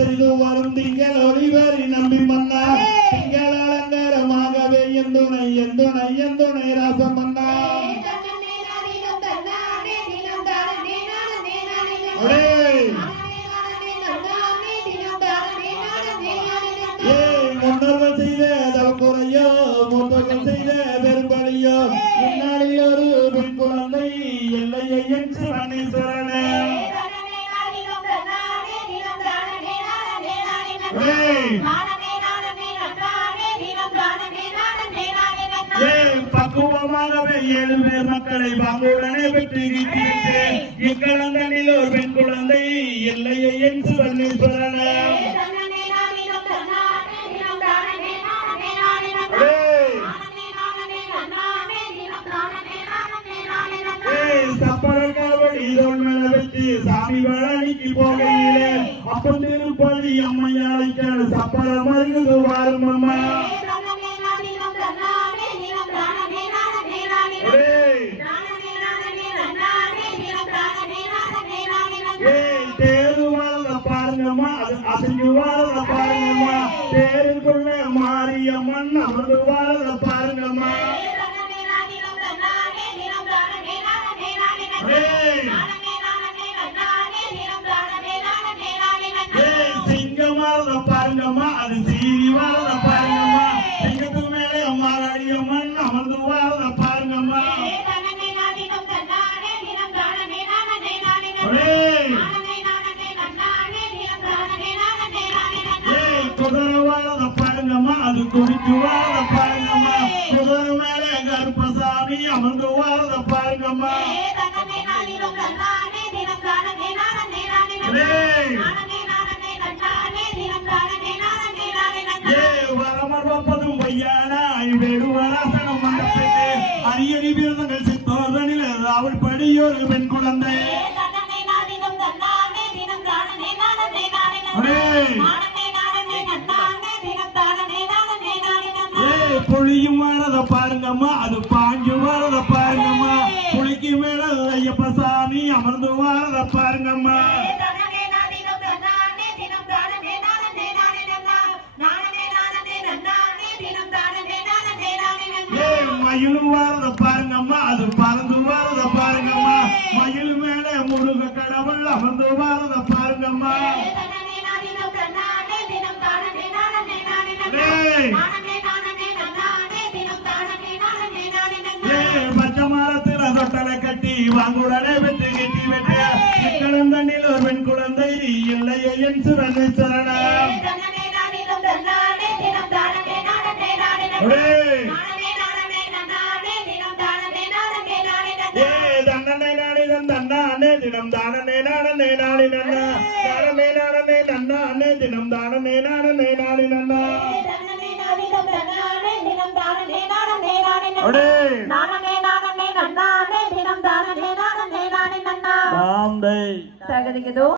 செய்து வரும் திங்கள் ஒளிவரி நம்பி மன்னா. திங்கள் அலங்காரமாகவே எந்துணை எந்துணை எந்துணை ராசம் மன்னா. அடே ஏ முன்னோர்கள் செய்த தவக்குறையோ மூத்தோர்கள் செய்த பெரும்பலியோ பக்குவமாகவே ஏழு பேர் மக்களை பாங்குடனே பெற்று ஈட்டிவிட்டேன் இக்கலந்தனில் ஒரு பெண் குழந்தை மேல வச்சு சாமி வழனிக்கு போகையிலே. அப்ப திருப்பதி அம்மையாளிக்கான சப்பரம் அருகு வாரும் அம்மா. பாருங்கம்மா அசைஞ்சு வாழ்ந்த பாருங்கம்மா. தேருக்குள்ள மாரியம்மன் அமர்ந்து வாழ்ந்த பாருங்கம்மா. குடிக்கு வாழ்ந்த பாருங்கம்மா குதிரை மேலே கருப்பசாமி அமர்ந்து வாழ்ந்த பாருங்கம்மா வரமர்வப்பதும் பையானாய் வேடுவராசனம் மண்டபத்திலே அரியணி அவள் படியொரு பெண் குழந்தை புளியும் வரத பாருங்கம்மா அது பாஞ்சு வரத பாருங்கம்மா புளிக்கு மேல ஐயப்ப சாமி அமர்ந்து வரத பாருங்கம்மா ஏய் மயில் வரத பாருங்கம்மா அது பறந்து வரத பாருங்கம்மா மயில் மேல முருக கடவுள் அமர்ந்து வரத பாருங்கம்மா வாங்குடனே வெட்டு கட்டி வெட்டு கிளந்தண்ணில் ஒரு பெண் குழந்தை இல்லையே என் சுரனை சரணம். தண்டனை நாடிதன் தன்னானே தினம் தானனே நாடனே நாடி நன்னா தானனே நாடனே நன்னானே தினம் தானனே நாடனே நாடி நன்னா அடே っただけど。